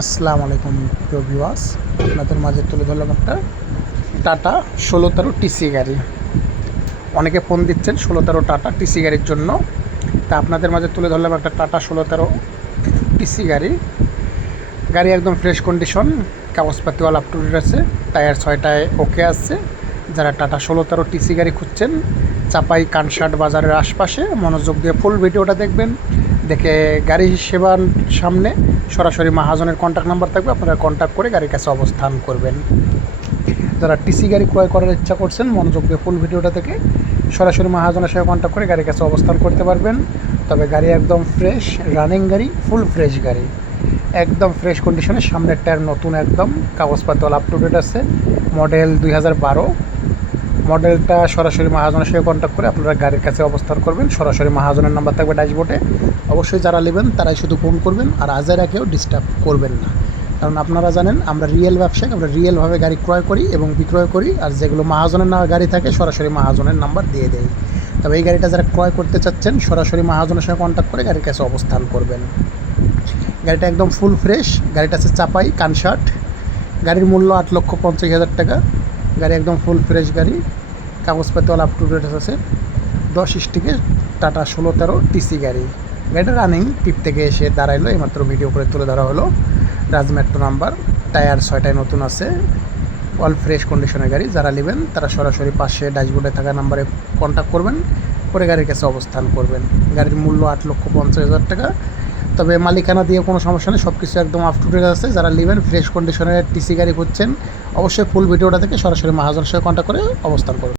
আসসালামু আলাইকুম প্রিয় ভিউয়ার্স, আপনাদের মাঝে তুলে ধরলাম একটা টাটা 1613 টিসি গাড়ি। অনেকে ফোন দিচ্ছেন 1613 টাটা টিসি গাড়ির জন্য, তা আপনাদের মাঝে তুলে ধরলাম একটা টাটা 1613 টিসি গাড়ি। গাড়ি একদম ফ্রেশ কন্ডিশন, কাগজপাতি অল আপ টু ডেট আছে, টায়ার 6টায় ওকে আছে। যারা টাটা 1613 টিসি গাড়ি খুঁজছেন চাপাই কানসাট বাজারের আশপাশে, মনোযোগ দিয়ে ফুল ভিডিওটা দেখবেন। দেখে গাড়ি সেবার সামনে সরাসরি মহাজনের কন্ট্যাক্ট নাম্বার থাকবে, আপনারা কন্ট্যাক্ট করে গাড়ির কাছে অবস্থান করবেন। যারা টিসি গাড়ি ক্রয় করার ইচ্ছা করছেন মনোযোগ দিয়ে ফুল ভিডিওটা থেকে সরাসরি মহাজনের সাথে কন্ট্যাক্ট করে গাড়ির কাছে অবস্থান করতে পারবেন। তবে গাড়ি একদম ফ্রেশ রানিং গাড়ি, ফুল ফ্রেশ গাড়ি, একদম ফ্রেশ কন্ডিশনে। সামনের টায়ার নতুন, একদম কাগজপত্র অল আপ টু ডেট আছে। মডেল 2012 মডেলটা। সরাসরি মহাজনের সাথে কন্ট্যাক্ট করে আপনারা গাড়ির কাছে অবস্থান করবেন। সরাসরি মহাজনের নাম্বার থাকবে ড্যাশবোর্ডে। অবশ্যই যারা নেবেন তারাই শুধু ফোন করবেন, আর আজারা কেউ ডিস্টার্ব করবেন না। কারণ আপনারা জানেন আমরা রিয়েল ব্যবসায়ী, আমরা রিয়েলভাবে গাড়ি ক্রয় করি এবং বিক্রয় করি। আর যেগুলো মহাজনের গাড়ি থাকে সরাসরি মহাজনের নাম্বার দিয়ে দেয়। তবে এই গাড়িটা যারা ক্রয় করতে চাচ্ছেন সরাসরি মহাজনের সাথে কন্ট্যাক্ট করে গাড়ির কাছে অবস্থান করবেন। গাড়িটা একদম ফুল ফ্রেশ। গাড়িটা আছে চাপাই কানসাট। গাড়ির মূল্য 8,50,000 টাকা। গাড়ি একদম ফুল ফ্রেশ গাড়ি, কাগজপাতি অল আপ টু ডেট আছে। 10 স্টিকের টাটা 1613 টিসি গাড়ি। গাড়িটা রানিং, টিপ থেকে এসে দাঁড়াইলো, এইমাত্র ভিডিও করে তুলে ধরা হলো। রাজমেট্রো নাম্বার, টায়ার 6টায় নতুন আছে, অল ফ্রেশ কন্ডিশনের গাড়ি। যারা নেবেন তারা সরাসরি পাশে ড্যাশবোর্ডে থাকা নাম্বারে কন্ট্যাক্ট করবেন, করে গাড়ির কাছে অবস্থান করবেন। গাড়ির মূল্য 8,50,000 টাকা। তবে মালিকানা দিয়ে কোনো সমস্যা নেই, সব কিছু একদম আপ টু ডেট আছে। যারা নেবেন ফ্রেশ কন্ডিশনের টিসি গাড়ি খুঁজছেন অবশ্যই ফুল ভিডিওটা থেকে সরাসরি মহাজনের সাথে কন্ট্যাক্ট করে অবস্থান করবেন।